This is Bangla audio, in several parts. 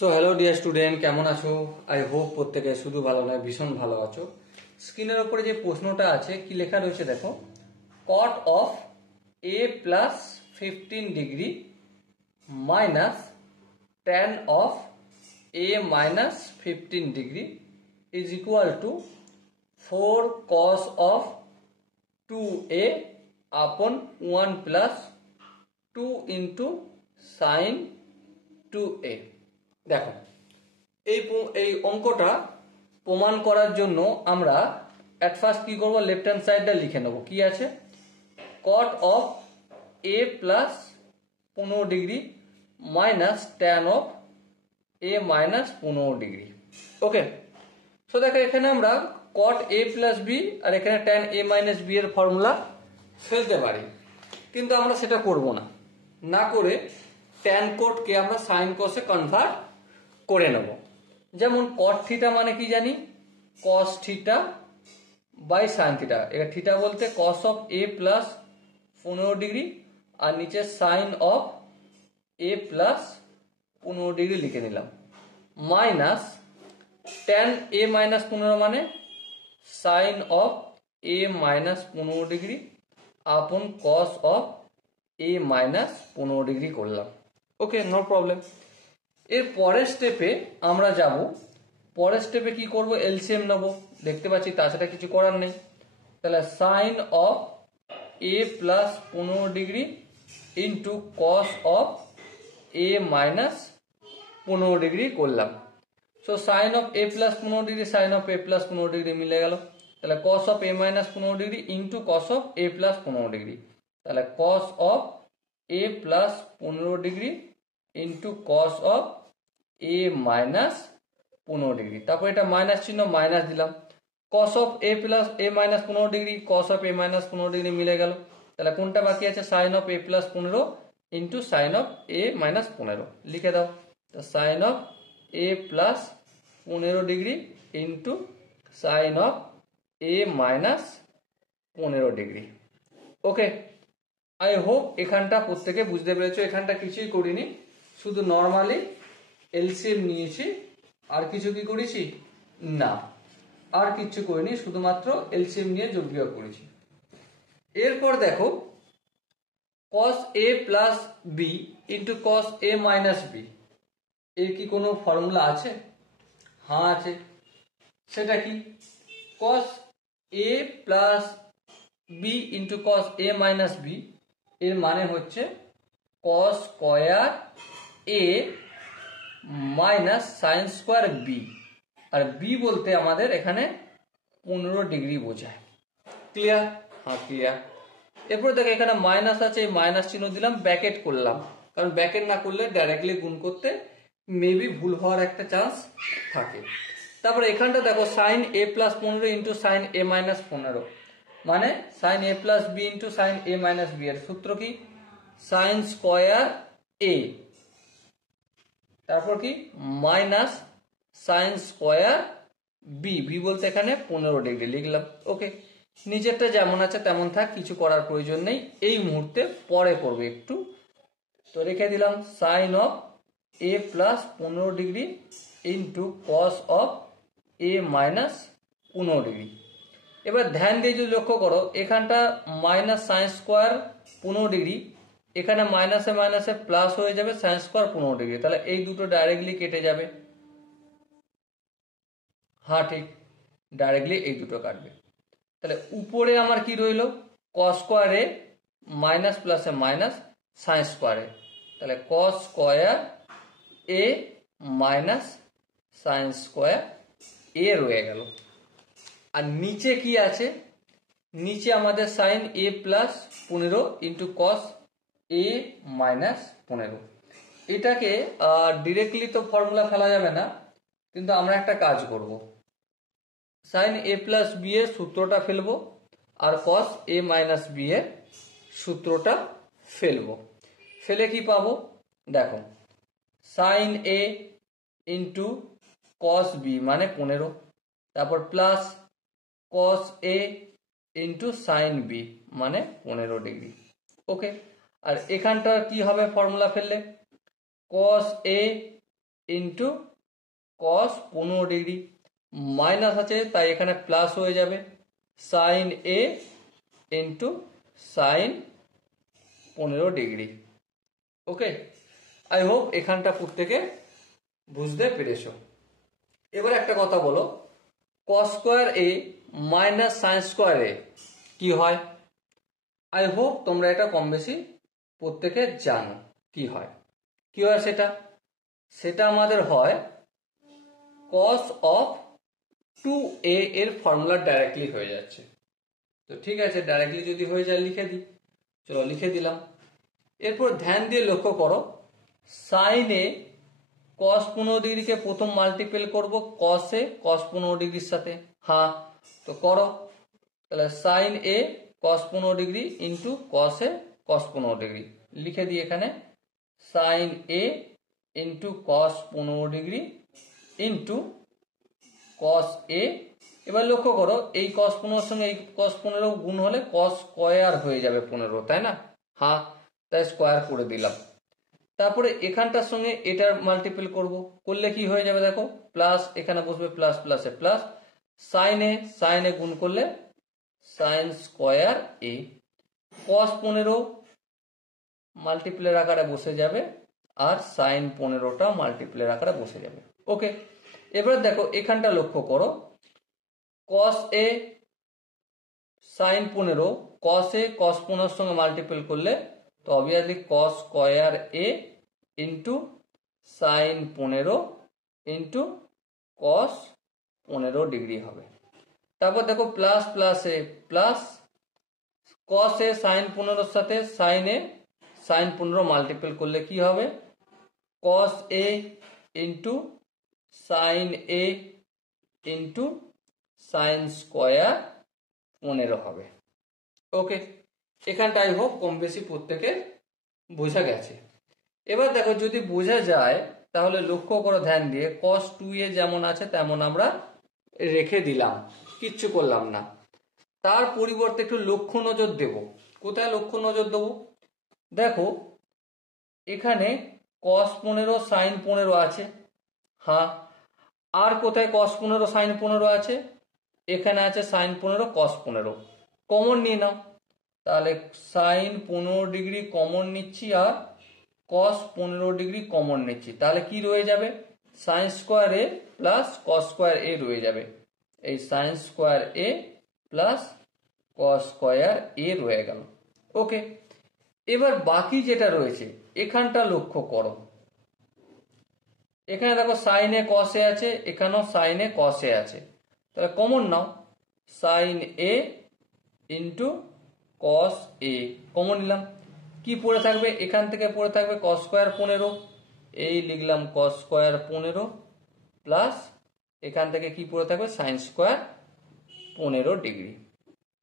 সো হ্যালো ডিয়ার স্টুডেন্ট, কেমন আছো? আই হোপ প্রত্যেকে শুধু ভালো নয় ভীষণ ভালো আছো। স্ক্রিনের ওপরে যে প্রশ্নটা আছে কি লেখা রয়েছে দেখো, cot of A plus 15 degree minus tan of A minus 15 degree is equal to 4 cos of 2a আপন 1 প্লাস 2 ইন্টু সাইন 2a। দেখো এই অঙ্কটা প্রমাণ করার জন্য আমরা এট ফার্স্ট কি করব, লেফট হ্যান্ড সাইডটা লিখে নেব। কি আছে, cot of A plus 15 degree minus tan of A minus 15 degree. Okay, so দেখো এখানে আমরা কট এ প্লাস বি আর এখানে ট্যান এ মাইনাস বি এর ফর্মুলা ফেলতে পারি, কিন্তু আমরা সেটা করব না। না করে ট্যান কোটকে আমরা সাইন কোসে কনভার্ট করে নেব। যেমন কট থিটা মানে কি জানি, cos theta by sine theta. এটা থিটা বলতে cos of A plus 15 degree আর নিচে sine of A plus 15 degree লিখে নিলাম, মাইনাস ট্যান এ মাইনাস 15 মানে sine of A minus 15 degree upon cos of A minus 15 degree করলাম। Okay, no problem. এর পরের স্টেপে আমরা যাব। পরের স্টেপে কি করব, এলসিএম নেব। দেখতে পাচ্ছি তাছাড়া কিছু করার নেই। তাহলে sine of A plus 15 degree into cos of A minus 15 degree করলাম। So sine of A plus 15 degree sine of A plus 15 degree মিলে গেল। তাহলে cos of A minus 15 degree into cos of A plus 15 degree. তাহলে cos of A plus 15 degree into cos of A minus 15 degree. তারপর এটা মাইনাস চিহ্ন, মাইনাস দিলাম। Cos of A plus A minus 15 degree cos of A minus 15 degree মিলে গেল। তাহলে কোনটা বাকি আছে, sine of A plus 15 into sine of A minus 15 লিখে দাও। তো sine of A plus 15 degree into sine of A minus 15 degree. Okay, I hope এখানটা প্রত্যেকে বুঝতে পেরেছো। এখানটা কিছুই করিনি, শুধু নর্মালি এলসিএম নিয়েছি। আর কিছু কি করেছি না, আর কিছু করিনি, শুধুমাত্র এলসিএম নিয়ে যোগ বিয়োগ করেছি। এরপর দেখো cos a plus B into cos a minus B, এর কি কোনো ফর্মুলা আছে? হ্যাঁ আছে। সেটা কি, cos a plus B into cos a minus B এর মানে হচ্ছে cos square a minus sine square B. আর বি বলতে আমাদের এখানে 15 ডিগ্রি বোঝায়। ক্লিয়ার? হ্যাঁ ক্লিয়ার। এরপর দেখো এখানে মাইনাস আছে, এই মাইনাস চিহ্ন দিলাম, ব্র্যাকেট করলাম, কারণ ব্র্যাকেট না করলে ডাইরেক্টলি গুণ করতে মেবি ভুল হওয়ার একটা চান্স থাকে। তারপরে এখানটা দেখো sine A plus 15 into sine A minus 15 মানে sine A plus B into sine A minus B. এর সূত্র কি, সাইন স্কোয়ার এ, তারপর কি minus sine square B, B বলতে এখানে 15 ডিগ্রি লিখলাম। ওকে, নিচেরটা যেমন আছে তেমন থাক, কিছু করার প্রয়োজন নেই এই মুহূর্তে, পরে করবো একটু। তো রেখে দিলাম sine of A plus 15 degree into cos of A minus 15 degree. এবার ধ্যান দিয়ে যদি লক্ষ্য করো, এখানটা মাইনাস সাইন স্কোয়ার 15 ডিগ্রি, এখানে মাইনাসে মাইনাসে প্লাস হয়ে যাবে সাইন স্কোয়ার 15 ডিগ্রি। তাহলে এই দুটো ডাইরেক্টলি কেটে যাবে। হ্যাঁ ঠিক, ডাইরেক্টলি এই দুটো কাটবে। তাহলে উপরে আমার কি রইল, কস স্কোয়ার এ মাইনাস প্লাসে মাইনাস সাইন স্কোয়ার এ। তাহলে কস square A minus sine square এ রয়ে গেল। আর নিচে কি আছে, নিচে আমাদের sign A plus 15 into cos A minus 15। এটাকে ডিরেক্টলি তো ফর্মুলা ফেলা যাবে না, কিন্তু আমরা একটা কাজ করব, সাইন এ প্লাস বি এর সূত্রটা ফেলবো আর কস এ মাইনাস বি এর সূত্রটা ফেলবো। ফেলে কি পাবো দেখো, sine A into cos B মানে 15, তারপর plus cos A into sign B মানে 15 ডিগ্রি। ওকে, আর এখানটা কি হবে ফর্মুলা ফেললে, cos A into cos 15 degree, minus আছে তাই এখানে প্লাস হয়ে যাবে sine A into sine 15 degree. Okay, I hope এখানটা প্রত্যেকে বুঝতে পেরেছো। এবার একটা কথা বলো, cos square A minus sine square A কি হয়? আই হোপ তোমরা এটা কম বেশি প্রত্যেকে জানো কি হয়। কি হয় সেটা? সেটা আমাদের হয় কস অফ 2a এর ফর্মুলা ডাইরেক্টলি হয়ে যাচ্ছে। তো ঠিক আছে, ডাইরেক্টলি যদি হয়ে যায় লিখে দিই, চলো লিখে দিলাম। এরপর ধ্যান দিয়ে লক্ষ্য করো, সাইন এ কস 15 ডিগ্রিকে প্রথম মাল্টিপল করব কস এ কস 15 ডিগ্রির সাথে। হ্যাঁ, তো করো। তাহলে sine A cos 15 degree into cos A cos 15 degree লিখে দিই এখানে, sine A into cos 15 degree into cos A. এবার লক্ষ্য করো, এই কস 15 সঙ্গে এই কস 15 গুণ হলে কস স্কোয়ার হয়ে যাবে 15, তাই না? হ্যাঁ, তাই স্কোয়ার করে দিলাম। তারপরে এখানটার সঙ্গে এটার মাল্টিপল করব, করলে কি হয়ে যাবে দেখো, প্লাস এখানে বসবে প্লাস প্লাসে প্লাস, সাইনে গুণ করলে সাইন স্কোয়ার এ, কস 15 মাল্টিপ্লের আকারে বসে যাবে আর সাইন 15টা মাল্টিপ্লের আকারে বসে যাবে। ওকে, এবার দেখো এখানটা লক্ষ্য করো, কস এ সাইন 15 কস এ কস 15 সঙ্গে মাল্টিপল করলে তো obviously cos square A into sine 15 into cos 15 degree হবে। তারপর দেখো প্লাস প্লাসে প্লাস, কস এ সাইন 15 সাথে সাইন 15 মাল্টিপল করলে কি হবে, কস A into sine A into sine square 15 হবে। ওকে, এখানটা আই হোপ কম বেশি প্রত্যেকের বোঝা গেছে। এবার দেখো যদি বোঝা যায় তাহলে লক্ষ্য করো ধ্যান দিয়ে, কস 2a যেমন আছে তেমন আমরা রেখে দিলাম, কিচ্ছু করলাম না। তার পরিবর্তে একটু লক্ষ্য নজর দেব। কোথায় লক্ষ্য নজর দেব? দেখো এখানে কস 15 সাইন 15 আছে। হ্যাঁ, আর কোথায় কস 15 সাইন 15 আছে? এখানে আছে সাইন 15 কস 15, কমন নিয়ে নাও। তাহলে সাইন 15 ডিগ্রি কমন নিচ্ছি আর কস 15 ডিগ্রি কমন নিচ্ছি, তাহলে কি রয়ে যাবে, সাইন স্কোয়ার এ প্লাস কস স্কোয়ার এ রয়ে যাবে। এই সাইন স্কোয়ার এ প্লাস কস স্কোয়ার এ রয়ে গেল। ওকে, এবার বাকি যেটা রয়েছে এখানটা লক্ষ্য করো, এখানে দেখো সাইনে কসে আছে, এখানেও সাইনে কসে আছে, তাহলে common now, sign A into cos a common নিলাম। কি পড়ে থাকবে, এখান থেকে পড়ে থাকবে কস স্কোয়ার 15, এই লিখলাম কস স্কোয়ার 15 প্লাস এখান থেকে কি পড়ে থাকবে সাইন স্কোয়ার 15 ডিগ্রি।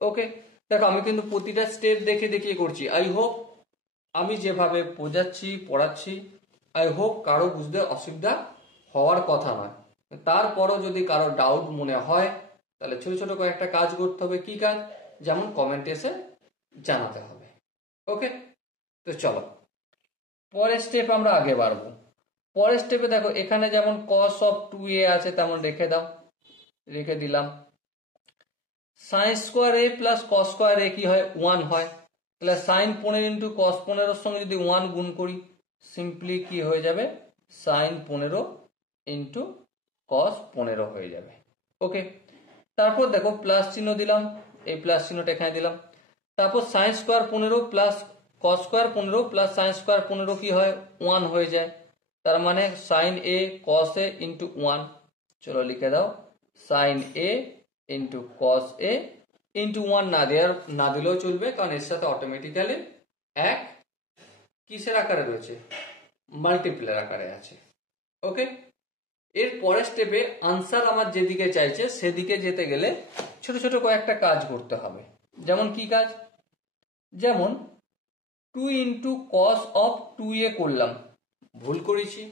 ওকে, দেখো আমি কিন্তু প্রতিটা স্টেপ দেখে দেখিয়ে করছি। আই হোপ আমি যেভাবে বোঝাচ্ছি পড়াচ্ছি, আই হোপ কারো বুঝতে অসুবিধা হওয়ার কথা নয়। তারপরও যদি কারো ডাউট মনে হয় তাহলে ছোট ছোট কয়েকটা কাজ করতে হবে। কি কাজ? যেমন কমেন্টে এসে জানাতে হবে। ওকে, তো চলো পরের স্টেপ আমরা আগে বাড়বো। পরের স্টেপে দেখো এখানে যেমন কস অফ 2a আছে তেমন রেখে দাও, রেখে দিলাম। Sign square A plus cos square A কি হয়, 1 হয়। তাহলে সাইন 15 ইন্টু কস 15 এর সঙ্গে যদি 1 গুণ করি সিম্পলি কি হয়ে যাবে, সাইন 15 ইন্টু কস 15 হয়ে যাবে। ওকে, তারপর দেখো প্লাস চিহ্ন দিলাম, এই প্লাস চিহ্নটা এখানে দিলাম। তারপর sine square 15 plus cos square 15 plus sine square 15 কি হয়, 1 হয়ে যায়। তার মানে sine A cos A into 1, চলো লিখে দাও, sign A into cos A into 1 না দিলেও চলবে, কারণ এর সাথে অটোমেটিক্যালি এক কিসের আকারে রয়েছে, মাল্টিপ্লের আকারে আছে। ওকে, এর পরের স্টেপে আনসার আমার যেদিকে চাইছে সেদিকে যেতে গেলে ছোট ছোট কয়েকটা কাজ করতে হবে। যেমন কি কাজ? যেমন 2 ইন্টু কস অফ 2a করলাম, ভুল করেছি।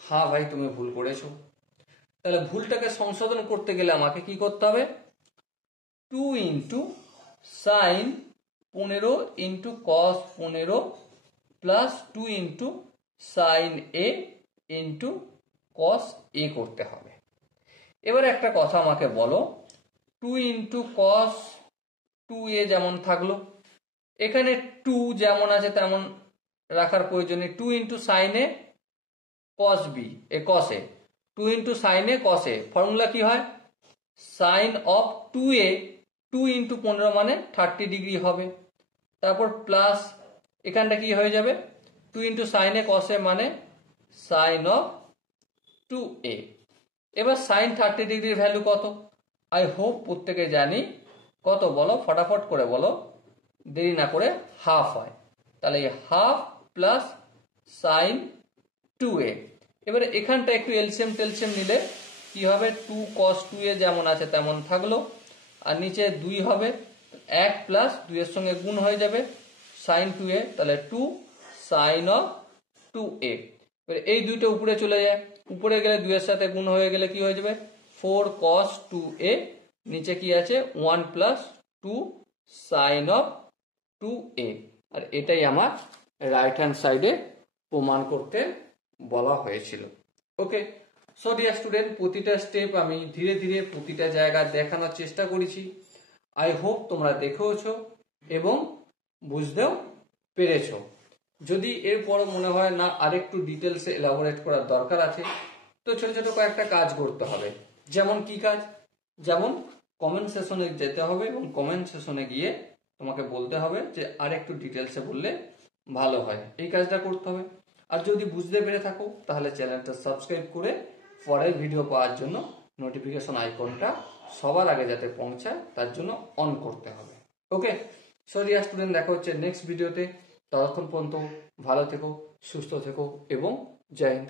হ্যাঁ ভাই তুমি ভুল করেছো, তাহলে ভুলটাকে সংশোধন করতে গেলে আমাকে কি করতে হবে, 2 into sine 15 into cos 15 plus 2 into sine A into cos A করতে হবে। এবার একটা কথা আমাকে বলো, 2 ইন্টু কস 2a যেমন থাকলো, এখানে 2 যেমন আছে তেমন রাখার প্রয়োজন নেই। 2 into sine A cos B A cos A, 2 into sine A cos A, formula কি হয়? সাইন অফ 2a 2 ইন্টু 15 মানে 30 ডিগ্রি হবে। তারপর প্লাস এখানটা কি হয়ে যাবে? 2 ইন্টু সাইন এ কস এ মানে সাইন অফ 2a। এবার সাইন 30 ডিগ্রির ভ্যালু কত? আই হোপ প্রত্যেকে জানি। কত বলো, ফটাফট করে বলো, দেরি না করে। হাফ হয়। তাহলে হাফ প্লাস সাইন 2a। এবারে এখানটা একটু এলসিএম টেলসিএম নিলে কি হবে? 2 cos 2a যেমন আছে তেমন থাকলো, আর নিচে 2 হবে, 1 প্লাস 2 এর সঙ্গে গুণ হয়ে যাবে সাইন 2a, তাহলে 2 সাইন অফ 2a। এবারে এই দুইটা উপরে চলে যায়, উপরে গেলে 2 এর সাথে গুণ হয়ে গেলে কি হয়ে যাবে? 4 cos 2a, নিচে কি আছে? 1 প্লাস 2 সাইন অফ 2a। আর এটাই আমার রাইট হ্যান্ড সাইডে প্রমাণ করতে বলা হয়েছিল। ওকে, সো ডিয়ার স্টুডেন্ট, প্রতিটা স্টেপ আমি ধীরে ধীরে প্রতিটা জায়গা দেখানোর চেষ্টা করেছি। আই হোপ তোমরা দেখেওছো এবং বুঝতেও পেরেছো। যদি এরপর মনে হয় না আরেকটু ডিটেলসে এলাবোরেট করার দরকার আছে, তো ছোট ছোট কয়েকটা কাজ করতে হবে। যেমন কি কাজ? যেমন কমেন্ট সেশনে যেতে হবে এবং কমেন্ট সেশনে গিয়ে তোমাকে বলতে হবে যে আরেকটু ডিটেলসে বললে ভালো হয়, এই কাজটা করতে হবে। আর যদি বুঝতে পেরে থাকো তাহলে চ্যানেলটা সাবস্ক্রাইব করে পরের ভিডিও পাওয়ার জন্য নোটিফিকেশন আইকনটা সবার আগে যাতে পৌঁছায় তার জন্য অন করতে হবে। ওকে, সো ডিয়ার স্টুডেন্ট, দেখা হচ্ছে নেক্সট ভিডিওতে। ততক্ষণ পর্যন্ত ভালো থেকো, সুস্থ থেকো এবং জয় হিন্দ।